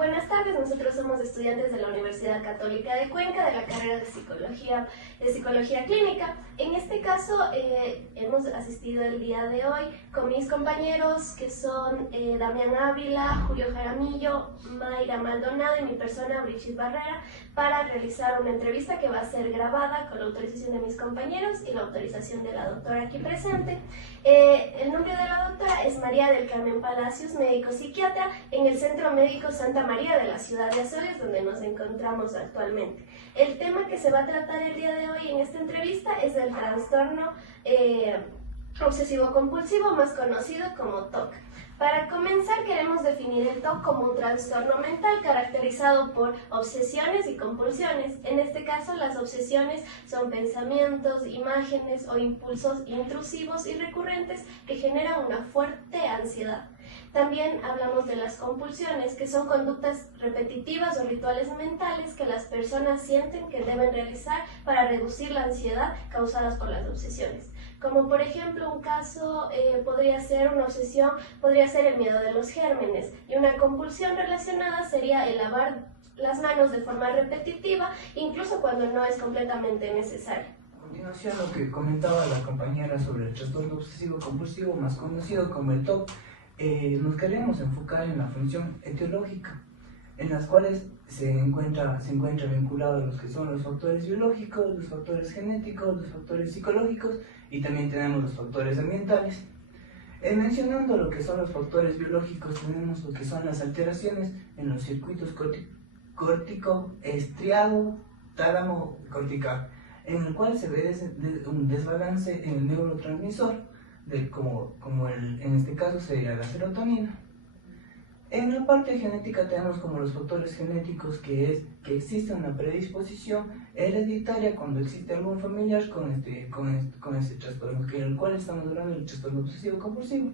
buenas tardes, nosotros somos estudiantes de la Universidad Católica de Cuenca de la carrera de Psicología Clínica. En este caso hemos asistido el día de hoy con mis compañeros que son Damián Ávila, Julio Jaramillo, Mayra Maldonado y mi persona Brigitte Barrera para realizar una entrevista que va a ser grabada con la autorización de mis compañeros y la autorización de la doctora aquí presente. El nombre de la doctora es María del Carmen Palacios, médico psiquiatra en el Centro Médico Santa María de la ciudad de Azogues, donde nos encontramos actualmente. El tema que se va a tratar el día de hoy en esta entrevista es el trastorno obsesivo-compulsivo, más conocido como TOC. Para comenzar, queremos definir el TOC como un trastorno mental caracterizado por obsesiones y compulsiones. En este caso, las obsesiones son pensamientos, imágenes o impulsos intrusivos y recurrentes que generan una fuerte ansiedad. También hablamos de las compulsiones, que son conductas repetitivas o rituales mentales que las personas sienten que deben realizar para reducir la ansiedad causadas por las obsesiones. Como por ejemplo un caso podría ser una obsesión, podría ser el miedo de los gérmenes, y una compulsión relacionada sería el lavar las manos de forma repetitiva, incluso cuando no es completamente necesario. A continuación, lo que comentaba la compañera sobre el trastorno obsesivo-compulsivo, más conocido como el TOC, nos queremos enfocar en la función etiológica, en las cuales se encuentra vinculado los que son los factores biológicos, los factores genéticos, los factores psicológicos y también tenemos los factores ambientales. Mencionando lo que son los factores biológicos, tenemos lo que son las alteraciones en los circuitos córtico, estriado, tálamo, cortical, en el cual se ve un desbalance en el neurotransmisor, en este caso sería la serotonina. En la parte genética tenemos como los factores genéticos, que es que existe una predisposición hereditaria cuando existe algún familiar con este trastorno, en el cual estamos hablando del trastorno obsesivo-compulsivo.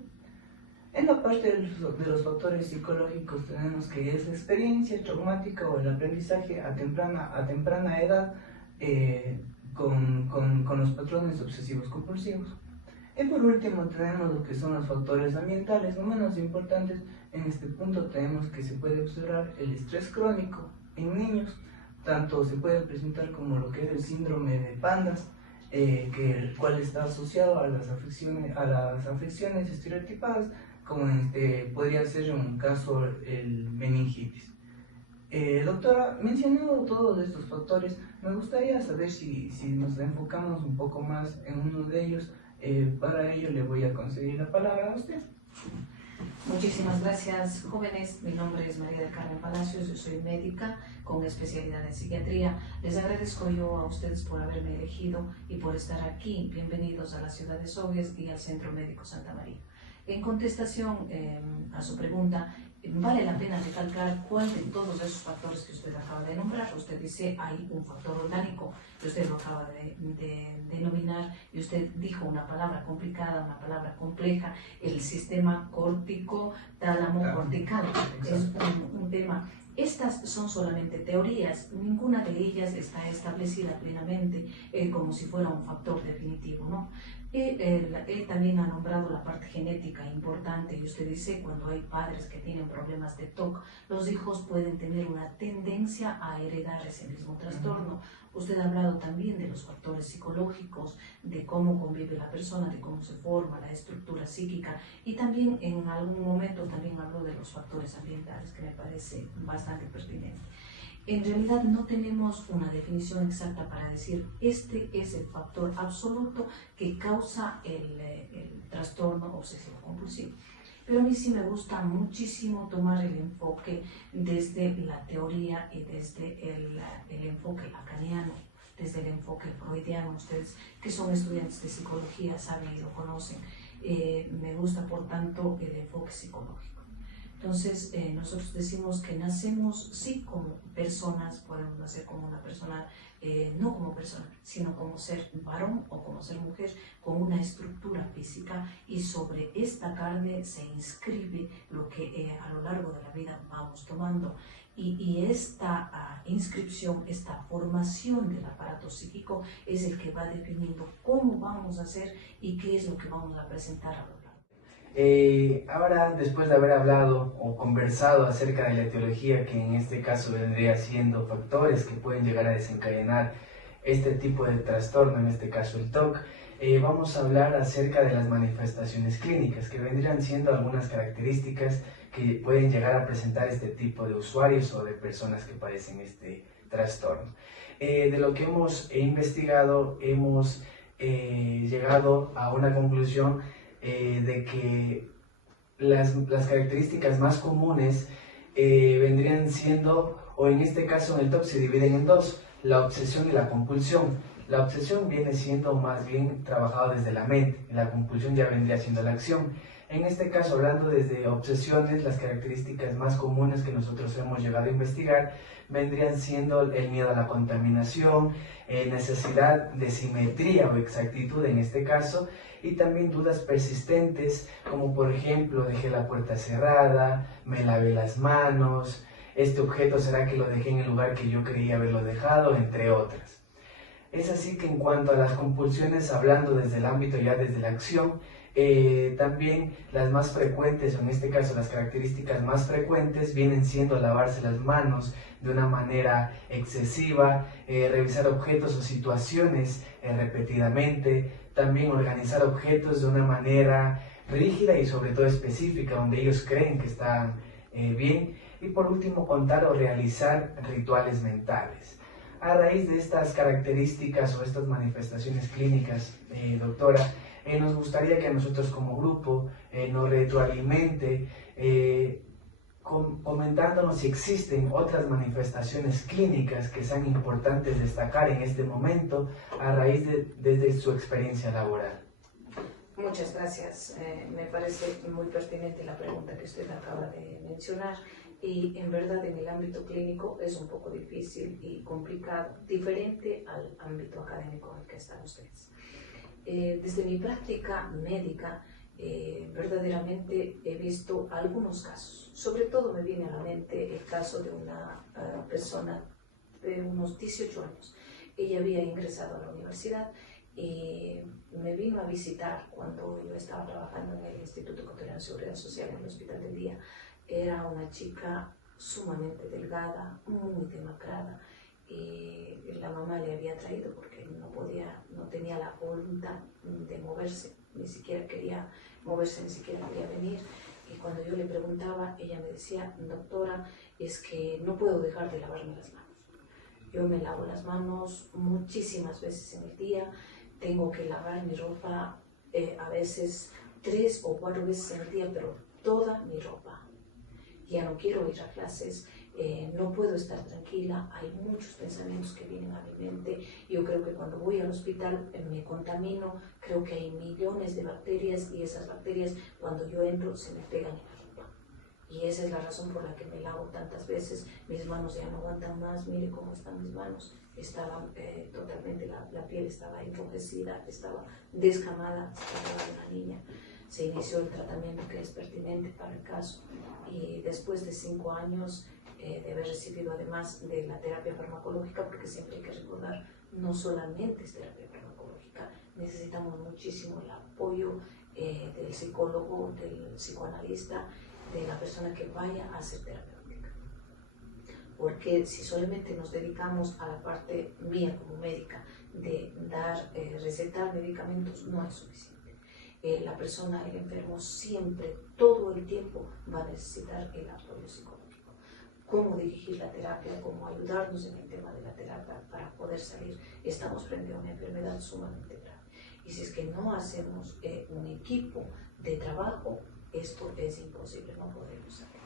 En la parte de los factores psicológicos tenemos que es la experiencia traumática o el aprendizaje a temprana edad con los patrones obsesivos-compulsivos. Y por último tenemos lo que son los factores ambientales, no menos importantes. En este punto tenemos que se puede observar el estrés crónico en niños, tanto se puede presentar como lo que es el síndrome de Pandas, el cual está asociado a las afecciones estereotipadas, como podría ser en un caso el meningitis. Doctora, mencionando todos estos factores, me gustaría saber si nos enfocamos un poco más en uno de ellos. Para ello le voy a conceder la palabra a usted. Muchísimas gracias, jóvenes. Mi nombre es María del Carmen Palacios, yo soy médica con especialidad en psiquiatría. Les agradezco yo a ustedes por haberme elegido y por estar aquí. Bienvenidos a la ciudad de Azogues y al Centro Médico Santa María. En contestación a su pregunta, vale la pena recalcar cuál de todos esos factores que usted acaba de nombrar. Usted dice hay un factor orgánico, que usted lo acaba de denominar, y usted dijo una palabra complicada, una palabra compleja, el sistema córtico tálamo cortical. Es un tema. Estas son solamente teorías, ninguna de ellas está establecida plenamente como si fuera un factor definitivo, ¿no? Él también ha nombrado la parte genética importante, y usted dice cuando hay padres que tienen problemas de TOC, los hijos pueden tener una tendencia a heredar ese mismo trastorno. Usted ha hablado también de los factores psicológicos, de cómo convive la persona, de cómo se forma la estructura psíquica, y también en algún momento también habló de los factores ambientales, que me parece bastante pertinente. En realidad no tenemos una definición exacta para decir este es el factor absoluto que causa el trastorno obsesivo-compulsivo. Pero a mí sí me gusta muchísimo tomar el enfoque desde la teoría y desde el enfoque lacaniano, desde el enfoque freudiano. Ustedes que son estudiantes de psicología saben y lo conocen. Me gusta por tanto el enfoque psicológico. Entonces, nosotros decimos que nacemos sí como personas, podemos nacer como una persona, no como persona, sino como ser varón o como ser mujer, con una estructura física, y sobre esta carne se inscribe lo que a lo largo de la vida vamos tomando. Y esta inscripción, esta formación del aparato psíquico es el que va definiendo cómo vamos a hacer y qué es lo que vamos a presentar a lo largo. Ahora, después de haber hablado o conversado acerca de la etiología, que en este caso vendría siendo factores que pueden llegar a desencadenar este tipo de trastorno, en este caso el TOC, vamos a hablar acerca de las manifestaciones clínicas, que vendrían siendo algunas características que pueden llegar a presentar este tipo de usuarios o de personas que padecen este trastorno. De lo que hemos investigado, hemos llegado a una conclusión de que las características más comunes vendrían siendo, o en este caso en el TOC se dividen en dos: la obsesión y la compulsión. La obsesión viene siendo más bien trabajado desde la mente, y la compulsión ya vendría siendo la acción. En este caso, hablando desde obsesiones, las características más comunes que nosotros hemos llegado a investigar vendrían siendo el miedo a la contaminación, necesidad de simetría o exactitud en este caso, y también dudas persistentes, como por ejemplo, dejé la puerta cerrada, me lavé las manos, este objeto será que lo dejé en el lugar que yo creía haberlo dejado, entre otras. Es así que en cuanto a las compulsiones, hablando desde el ámbito ya desde la acción, también las más frecuentes, o en este caso las características más frecuentes, vienen siendo lavarse las manos de una manera excesiva, revisar objetos o situaciones repetidamente, también organizar objetos de una manera rígida y sobre todo específica, donde ellos creen que están bien, y por último contar o realizar rituales mentales. A raíz de estas características o estas manifestaciones clínicas, doctora, nos gustaría que nosotros como grupo nos retroalimente comentándonos si existen otras manifestaciones clínicas que sean importantes destacar en este momento a raíz desde su experiencia laboral. Muchas gracias. Me parece muy pertinente la pregunta que usted acaba de mencionar, y en verdad en el ámbito clínico es un poco difícil y complicado, diferente al ámbito académico en el que están ustedes. Desde mi práctica médica, verdaderamente he visto algunos casos. Sobre todo me viene a la mente el caso de una persona de unos 18 años. Ella había ingresado a la universidad y me vino a visitar cuando yo estaba trabajando en el Instituto Ecuatoriano de Seguridad Social en el Hospital del Día. Era una chica sumamente delgada, muy demacrada, y la mamá le había traído porque no tenía la voluntad de moverse, ni siquiera quería moverse, ni siquiera quería venir. Y cuando yo le preguntaba, ella me decía: doctora, es que no puedo dejar de lavarme las manos. Yo me lavo las manos muchísimas veces en el día, tengo que lavar mi ropa a veces 3 o 4 veces en el día, pero toda mi ropa. Ya no quiero ir a clases, no puedo estar tranquila, hay muchos pensamientos que vienen a mi mente. Yo creo que cuando voy al hospital me contamino, creo que hay millones de bacterias, y esas bacterias cuando yo entro se me pegan en la ropa. Y esa es la razón por la que me lavo tantas veces. Mis manos ya no aguantan más, mire cómo están mis manos. Estaban totalmente, la piel estaba enrojecida, estaba descamada, estaba una niña. Se inició el tratamiento que es pertinente para el caso, y después de 5 años de haber recibido, además de la terapia farmacológica, porque siempre hay que recordar, no solamente es terapia farmacológica, necesitamos muchísimo el apoyo del psicólogo, del psicoanalista, de la persona que vaya a hacer terapéutica. Porque si solamente nos dedicamos a la parte mía como médica de recetar medicamentos, no es suficiente. La persona, el enfermo, siempre, todo el tiempo va a necesitar el apoyo psicológico. Cómo dirigir la terapia, cómo ayudarnos en el tema de la terapia para poder salir. Estamos frente a una enfermedad sumamente grave. Y si es que no hacemos un equipo de trabajo, esto es imposible, no podremos salir.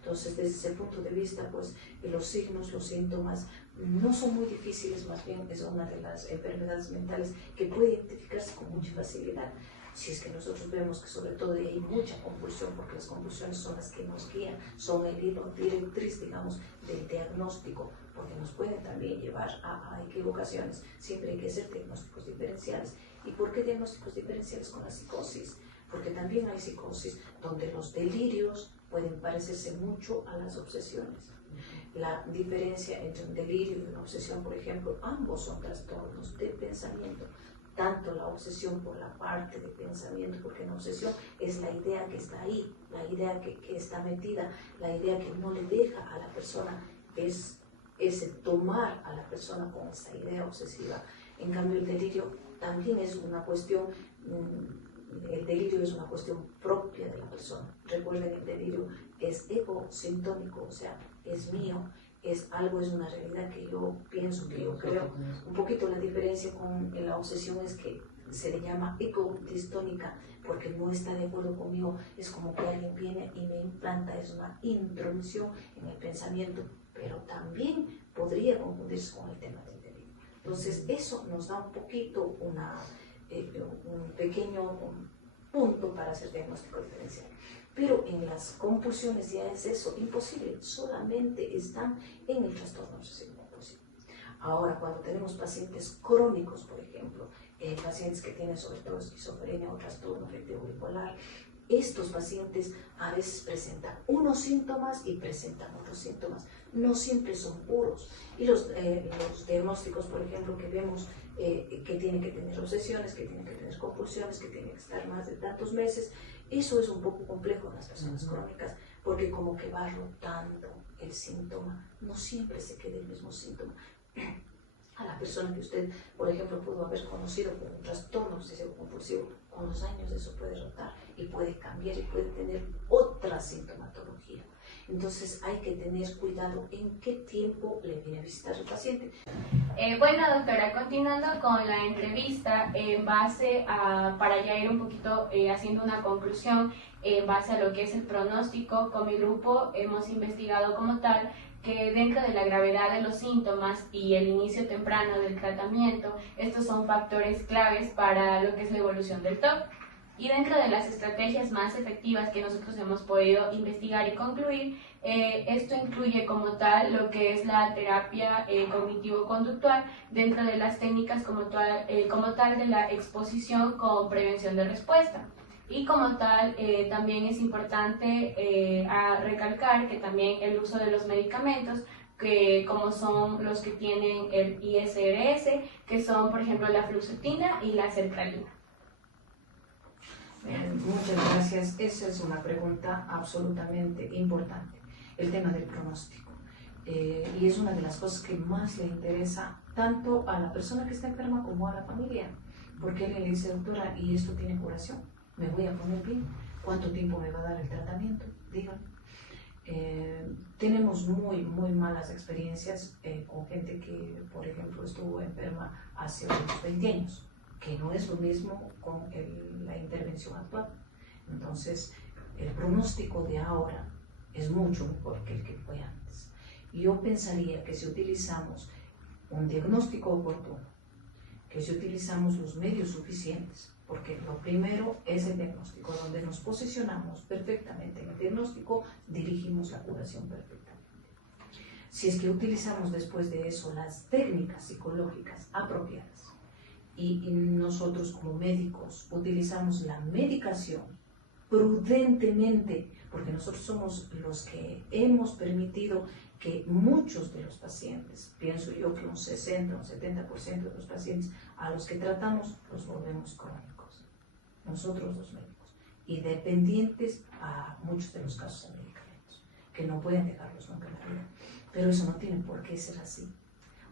Entonces, desde ese punto de vista, pues los signos, los síntomas no son muy difíciles, más bien es una de las enfermedades mentales que puede identificarse con mucha facilidad. Si es que nosotros vemos que sobre todo hay mucha compulsión, porque las compulsiones son las que nos guían, son el hilo directriz, digamos, del diagnóstico, porque nos pueden también llevar a equivocaciones. Siempre hay que hacer diagnósticos diferenciales. ¿Y por qué diagnósticos diferenciales con la psicosis? Porque también hay psicosis donde los delirios pueden parecerse mucho a las obsesiones. La diferencia entre un delirio y una obsesión, por ejemplo, ambos son trastornos de pensamiento. tanto la obsesión por la parte de pensamiento, porque la obsesión es la idea que está ahí, la idea que está metida, la idea que no le deja a la persona, es ese tomar a la persona con esa idea obsesiva. En cambio, el delirio también es una cuestión, el delirio es una cuestión propia de la persona. Recuerden, el delirio es egosintónico, o sea, es mío, es algo, es una realidad que yo pienso, que yo creo. Un poquito la diferencia con la obsesión es que se le llama ecodistónica, porque no está de acuerdo conmigo, es como que alguien viene y me implanta, es una intromisión en el pensamiento, pero también podría confundirse con el tema del delirio. Entonces eso nos da un poquito un pequeño punto para hacer diagnóstico diferencial. Pero en las compulsiones ya es eso, imposible, solamente están en el trastorno obsesivo compulsivo. Ahora, cuando tenemos pacientes crónicos, por ejemplo, pacientes que tienen sobre todo esquizofrenia o trastorno afectivo bipolar, estos pacientes a veces presentan unos síntomas y presentan otros síntomas, no siempre son puros. Y los diagnósticos, por ejemplo, que vemos que tienen que tener obsesiones, que tienen que tener compulsiones, que tienen que estar más de tantos meses, eso es un poco complejo en las personas crónicas, porque como que va rotando el síntoma, no siempre se queda el mismo síntoma. A la persona que usted, por ejemplo, pudo haber conocido con un trastorno obsesivo compulsivo, con los años eso puede rotar y puede cambiar y puede tener otra sintomatología. Entonces hay que tener cuidado en qué tiempo le viene a visitar el paciente. Bueno, doctora, continuando con la entrevista, en base a, para ya ir un poquito haciendo una conclusión, en base a lo que es el pronóstico, con mi grupo hemos investigado como tal que dentro de la gravedad de los síntomas y el inicio temprano del tratamiento, estos son factores claves para lo que es la evolución del TOC. Y dentro de las estrategias más efectivas que nosotros hemos podido investigar y concluir, esto incluye como tal lo que es la terapia cognitivo-conductual dentro de las técnicas como tal de la exposición con prevención de respuesta. Y como tal, también es importante recalcar que también el uso de los medicamentos, que como son los que tienen el ISRS, que son por ejemplo la fluoxetina y la sertralina. Muchas gracias. Esa es una pregunta absolutamente importante, el tema del pronóstico. Y es una de las cosas que más le interesa tanto a la persona que está enferma como a la familia. Porque alguien le dice, doctora, ¿y esto tiene curación? ¿Me voy a poner bien? ¿Cuánto tiempo me va a dar el tratamiento? Díganme. Tenemos muy malas experiencias con gente que, por ejemplo, estuvo enferma hace unos 20 años. Que no es lo mismo con la intervención actual. Entonces, el pronóstico de ahora es mucho mejor que el que fue antes. Yo pensaría que si utilizamos un diagnóstico oportuno, que si utilizamos los medios suficientes, porque lo primero es el diagnóstico, donde nos posicionamos perfectamente en el diagnóstico, dirigimos la curación perfectamente. Si es que utilizamos después de eso las técnicas psicológicas apropiadas, y nosotros como médicos utilizamos la medicación prudentemente, porque nosotros somos los que hemos permitido que muchos de los pacientes, pienso yo que un 60 o un 70% de los pacientes a los que tratamos los volvemos crónicos, nosotros los médicos, y dependientes a muchos de los casos de medicamentos, que no pueden dejarlos nunca en la vida, pero eso no tiene por qué ser así.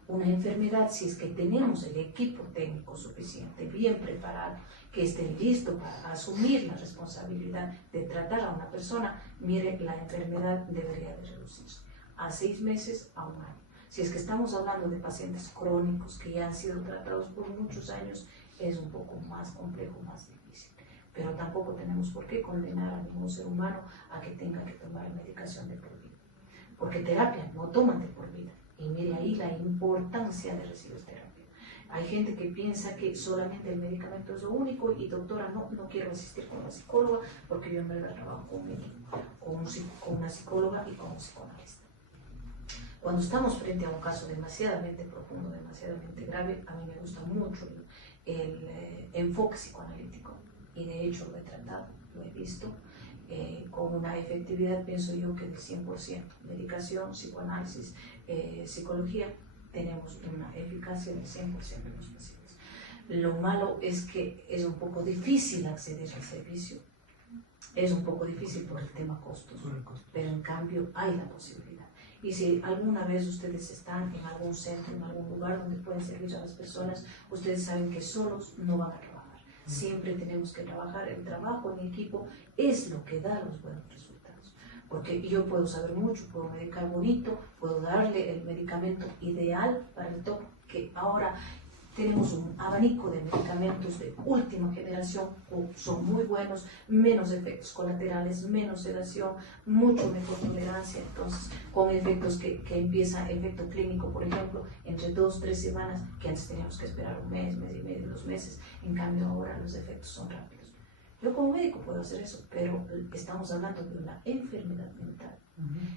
Una enfermedad, si es que tenemos el equipo técnico suficiente, bien preparado, que esté listo para asumir la responsabilidad de tratar a una persona, mire, la enfermedad debería de reducirse a 6 meses a 1 año. Si es que estamos hablando de pacientes crónicos que ya han sido tratados por muchos años, es un poco más complejo, más difícil. Pero tampoco tenemos por qué condenar a ningún ser humano a que tenga que tomar medicación de por vida. Porque terapia no toman de por vida. Y mire ahí la importancia de recibir terapia. Hay gente que piensa que solamente el medicamento es lo único y doctora, no quiero asistir con una psicóloga porque yo en verdad trabajo con una psicóloga y con un psicoanalista. Cuando estamos frente a un caso demasiadamente profundo, demasiadamente grave, a mí me gusta mucho el enfoque psicoanalítico y de hecho lo he tratado, lo he visto. Con una efectividad, pienso yo, que del 100%. Medicación, psicoanálisis, psicología, tenemos una eficacia del 100% en los pacientes. Lo malo es que es un poco difícil acceder al servicio. Es un poco difícil por el tema costos, pero en cambio hay la posibilidad. Y si alguna vez ustedes están en algún centro, en algún lugar donde pueden servir a las personas, ustedes saben que solos no van a trabajar. Siempre tenemos que trabajar. El trabajo en equipo es lo que da los buenos resultados. Porque yo puedo saber mucho, puedo medicar bonito, puedo darle el medicamento ideal para el TOC, que ahora tenemos un abanico de medicamentos de última generación, son muy buenos, menos efectos colaterales, menos sedación, mucho mejor tolerancia, entonces con efectos que empieza efecto clínico, por ejemplo, entre 2 o 3 semanas, que antes teníamos que esperar un mes, mes y medio, 2 meses, en cambio ahora los efectos son rápidos. Yo como médico puedo hacer eso, pero estamos hablando de una enfermedad mental,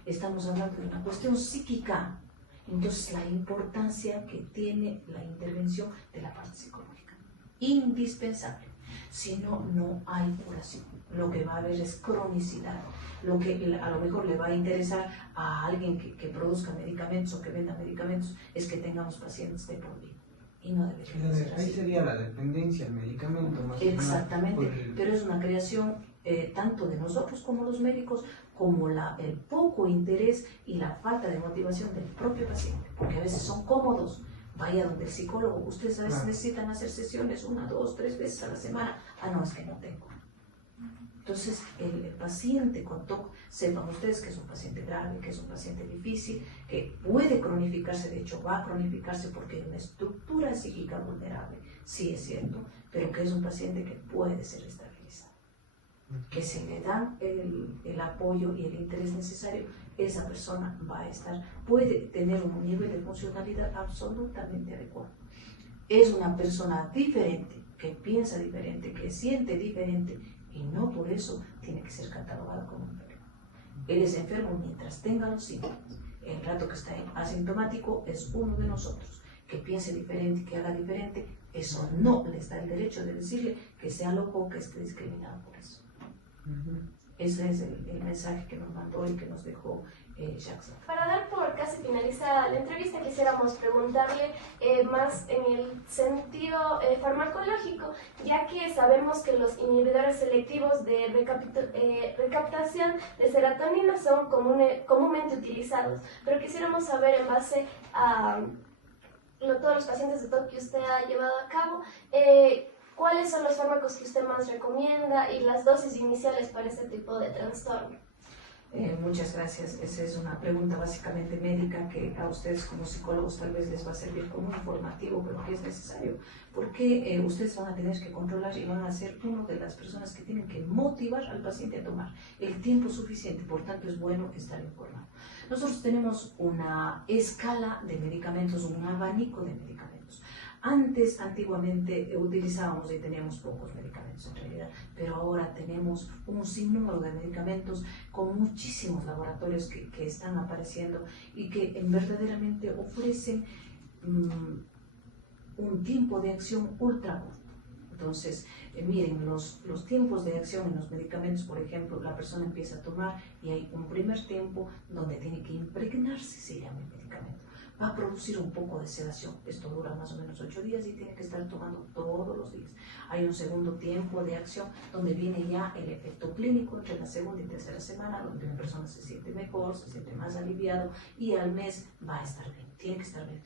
estamos hablando de una cuestión psíquica. Entonces, la importancia que tiene la intervención de la parte psicológica, indispensable. Si no, no hay curación. Lo que va a haber es cronicidad. Lo que a lo mejor le va a interesar a alguien que produzca medicamentos o que venda medicamentos es que tengamos pacientes de por vida. Y no debería ser así. Ahí sería la dependencia al medicamento más. Exactamente, pero es una creación tanto de nosotros como los médicos, como el poco interés y la falta de motivación del propio paciente, porque a veces son cómodos. Vaya donde el psicólogo, ustedes a veces necesitan hacer sesiones 1, 2, 3 veces a la semana. Ah, no, es que no tengo. Entonces, el paciente con TOC, sepan ustedes que es un paciente grave, que es un paciente difícil, que puede cronificarse, de hecho va a cronificarse porque hay una estructura psíquica vulnerable, sí es cierto, pero que es un paciente que puede ser estabilizado, que se le da el apoyo y el interés necesario, esa persona va a estar, puede tener un nivel de funcionalidad absolutamente adecuado. Es una persona diferente, que piensa diferente, que siente diferente, y no por eso tiene que ser catalogado como enfermo. Él es enfermo mientras tenga los síntomas. El rato que está asintomático es uno de nosotros. Que piense diferente, que haga diferente, eso no les da el derecho de decirle que sea loco o que esté discriminado por eso. Ese es el mensaje que nos mandó y que nos dejó Jackson. Para dar por casi finalizada la entrevista, quisiéramos preguntarle más en el sentido farmacológico, ya que sabemos que los inhibidores selectivos de recaptación de serotonina son comúnmente utilizados, pero quisiéramos saber, en base a todos los pacientes de TOC que usted ha llevado a cabo, ¿cuáles son los fármacos que usted más recomienda y las dosis iniciales para este tipo de trastorno? Muchas gracias. Esa es una pregunta básicamente médica que a ustedes como psicólogos tal vez les va a servir como informativo, pero que es necesario, porque ustedes van a tener que controlar y van a ser una de las personas que tienen que motivar al paciente a tomar el tiempo suficiente, por tanto es bueno estar informado. Nosotros tenemos una escala de medicamentos, un abanico de medicamentos. Antiguamente utilizábamos y teníamos pocos medicamentos en realidad, pero ahora tenemos un sinnúmero de medicamentos con muchísimos laboratorios que están apareciendo y que verdaderamente ofrecen un tiempo de acción ultra corto. Entonces, miren, los tiempos de acción en los medicamentos, por ejemplo, la persona empieza a tomar y hay un primer tiempo donde tiene que impregnarse, se llama el medicamento. Va a producir un poco de sedación, esto dura más o menos 8 días y tiene que estar tomando todos los días. Hay un segundo tiempo de acción donde viene ya el efecto clínico entre la segunda y tercera semana, donde la persona se siente mejor, se siente más aliviado y al mes va a estar bien, tiene que estar bien.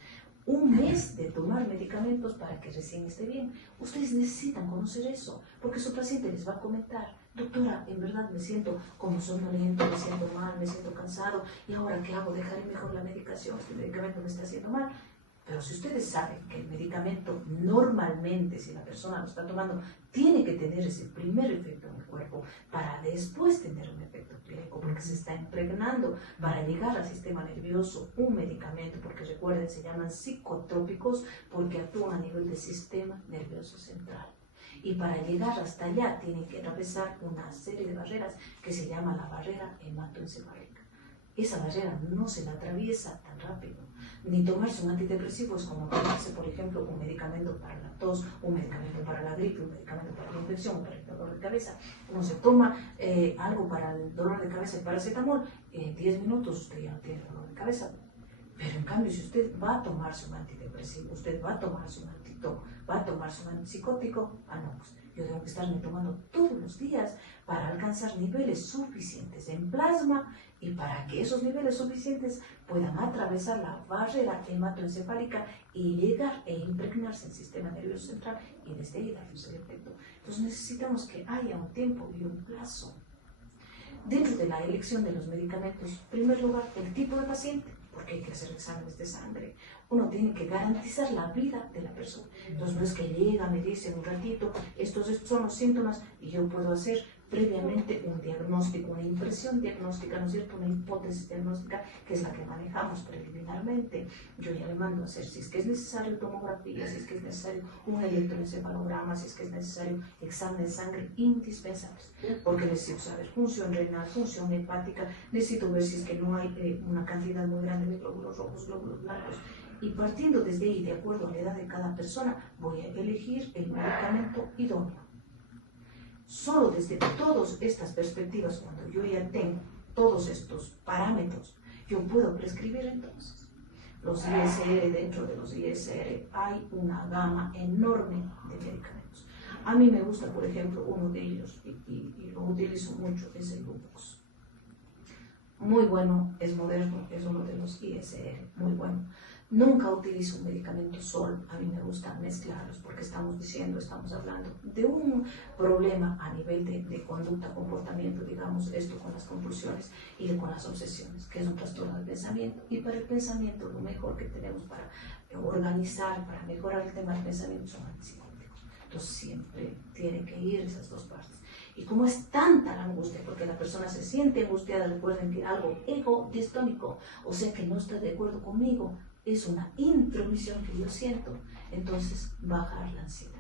Un mes de tomar medicamentos para que recién esté bien. Ustedes necesitan conocer eso, porque su paciente les va a comentar: doctora, en verdad me siento como somnoliento, me siento mal, me siento cansado, y ahora ¿qué hago? ¿Dejaré mejor la medicación? Este medicamento me está haciendo mal. Pero si ustedes saben que el medicamento normalmente, si la persona lo está tomando, tiene que tener ese primer efecto en el cuerpo para después tener un efecto clínico, porque se está impregnando para llegar al sistema nervioso un medicamento, porque recuerden, se llaman psicotrópicos porque actúan a nivel del sistema nervioso central. Y para llegar hasta allá tienen que atravesar una serie de barreras que se llama la barrera hematoencefálica. Esa barrera no se la atraviesa tan rápido. Ni tomarse un antidepresivo es como tomarse, por ejemplo, un medicamento para la tos, un medicamento para la gripe, un medicamento para la infección, para el dolor de cabeza. Uno se toma algo para el dolor de cabeza, el paracetamol, en 10 minutos usted ya no tiene dolor de cabeza. Pero en cambio, si usted va a tomarse un antidepresivo, usted va a tomarse un antidepresivo, adicto va a tomarse un antipsicótico. No, pues yo tengo que estarme tomando todos los días para alcanzar niveles suficientes en plasma y para que esos niveles suficientes puedan atravesar la barrera hematoencefálica y llegar e impregnarse en el sistema nervioso central y desde ahí darnos el efecto. Entonces necesitamos que haya un tiempo y un plazo. Dentro de la elección de los medicamentos, en primer lugar, el tipo de paciente, porque hay que hacer exámenes de sangre. Uno tiene que garantizar la vida de la persona. Entonces no es que llega, me dice un ratito, estos son los síntomas y yo puedo hacer previamente un diagnóstico, una impresión diagnóstica, ¿no es cierto? Una hipótesis diagnóstica, que es la que manejamos preliminarmente. Yo ya le mando a hacer, si es que es necesario tomografía, si es que es necesario un electroencefalograma, si es que es necesario examen de sangre, indispensables, porque necesito saber función renal, función hepática, necesito ver si es que no hay una cantidad muy grande de glóbulos rojos, glóbulos blancos, y partiendo desde ahí, de acuerdo a la edad de cada persona, voy a elegir el medicamento idóneo. Solo desde todas estas perspectivas, cuando yo ya tengo todos estos parámetros, yo puedo prescribir entonces. Los ISR, dentro de los ISR hay una gama enorme de medicamentos. A mí me gusta, por ejemplo, uno de ellos, y lo utilizo mucho, es el Luvox. Muy bueno, es moderno, es uno de los ISR, muy bueno. Nunca utilizo un medicamento solo, a mí me gusta mezclarlos porque estamos hablando de un problema a nivel de conducta, comportamiento, digamos, esto con las compulsiones y con las obsesiones, que es un trastorno del pensamiento. Y para el pensamiento lo mejor que tenemos para organizar, para mejorar el tema del pensamiento son antipsicóticos. Entonces siempre tienen que ir esas dos partes. Y como es tanta la angustia, porque la persona se siente angustiada, recuerden que algo ego distónico, o sea que no está de acuerdo conmigo, es una intromisión que yo siento, entonces bajar la ansiedad.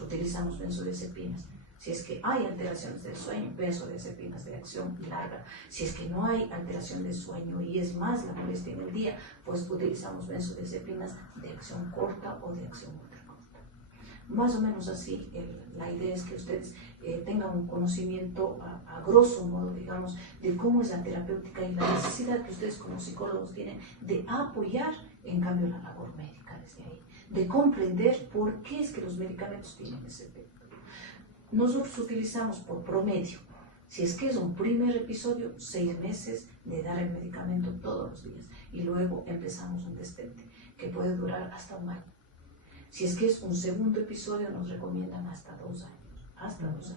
Utilizamos benzodiazepinas. Si es que hay alteraciones del sueño, benzodiazepinas de acción larga. Si es que no hay alteración del sueño y es más la molestia en el día, pues utilizamos benzodiazepinas de acción corta o de acción ultracorta. Más o menos así, la idea es que ustedes tengan un conocimiento a grosso modo, digamos, de cómo es la terapéutica y la necesidad que ustedes como psicólogos tienen de apoyar, en cambio, la labor médica desde ahí, de comprender por qué es que los medicamentos tienen ese efecto. Nosotros utilizamos por promedio, si es que es un primer episodio, 6 meses de dar el medicamento todos los días y luego empezamos un destete que puede durar hasta un año. Si es que es un segundo episodio, nos recomiendan hasta 2 años,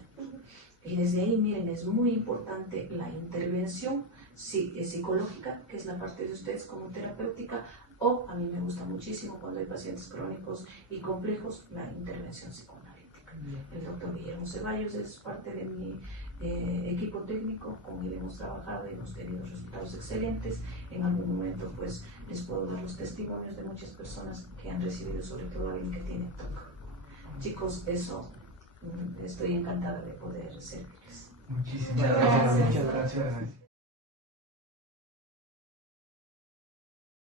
Y desde ahí, miren, es muy importante la intervención psicológica, que es la parte de ustedes como terapéutica, o a mí me gusta muchísimo cuando hay pacientes crónicos y complejos, la intervención psicoanalítica. El doctor Guillermo Ceballos es parte de mi equipo técnico, con él hemos trabajado y hemos tenido resultados excelentes. En algún momento pues les puedo dar los testimonios de muchas personas que han recibido, sobre todo alguien que tiene TOC. Chicos, eso estoy encantada de poder servirles. Muchísimas gracias. Muchas gracias.